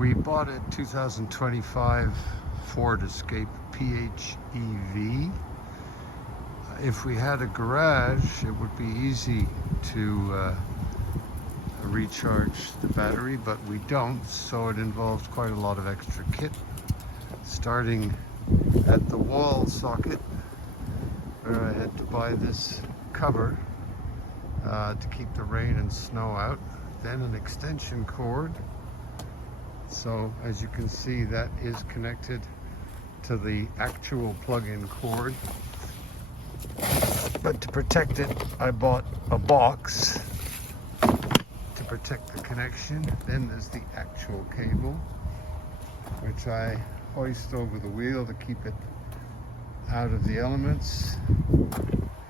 We bought a 2025 Ford Escape PHEV. If we had a garage, it would be easy to recharge the battery, but we don't, so it involved quite a lot of extra kit. Starting at the wall socket, where I had to buy this cover to keep the rain and snow out, then an extension cord. So as you can see, that is connected to the actual plug-in cord. But to protect it, I bought a box to protect the connection. Then there's the actual cable, which I hoist over the wheel to keep it out of the elements.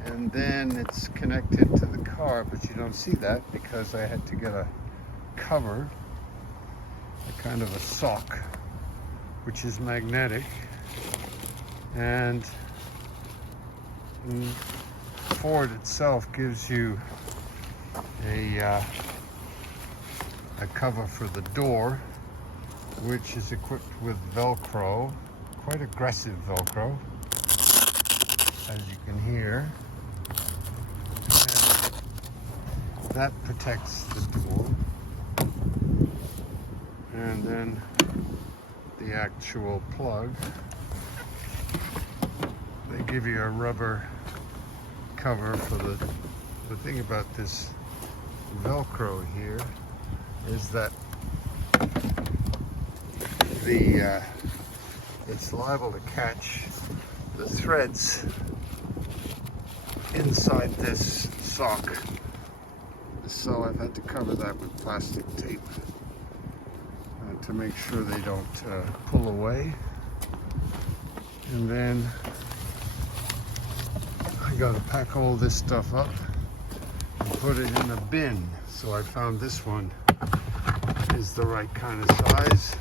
And then it's connected to the car, but you don't see that because I had to get a cover, a kind of a sock, which is magnetic. And Ford itself gives you a cover for the door, which is equipped with Velcro, quite aggressive Velcro, as you can hear. And that protects the door. And then the actual plug, they give you a rubber cover for the thing about this Velcro here is that it's liable to catch the threads inside this sock, so I've had to cover that with plastic tape to make sure they don't pull away. And then I got to pack all this stuff up and put it in a bin. So I found this one is the right kind of size,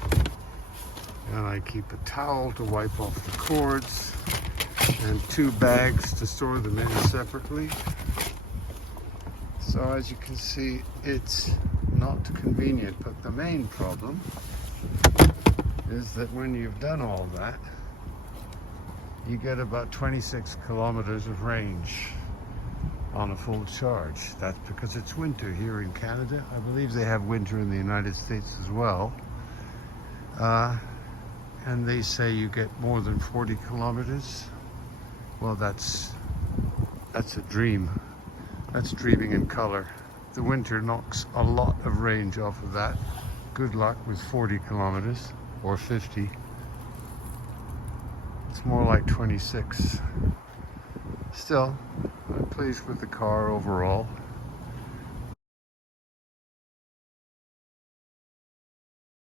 and I keep a towel to wipe off the cords and 2 bags to store them in separately. So as you can see, it's not convenient, but the main problem is that when you've done all that, you get about 26 kilometers of range on a full charge. That's because it's winter here in Canada. I believe they have winter in the United States as well. And they say you get more than 40 kilometers. Well, that's a dream. That's dreaming in color. The winter knocks a lot of range off of that. Good luck with 40 kilometers or 50. It's more like 26. Still, I'm pleased with the car overall.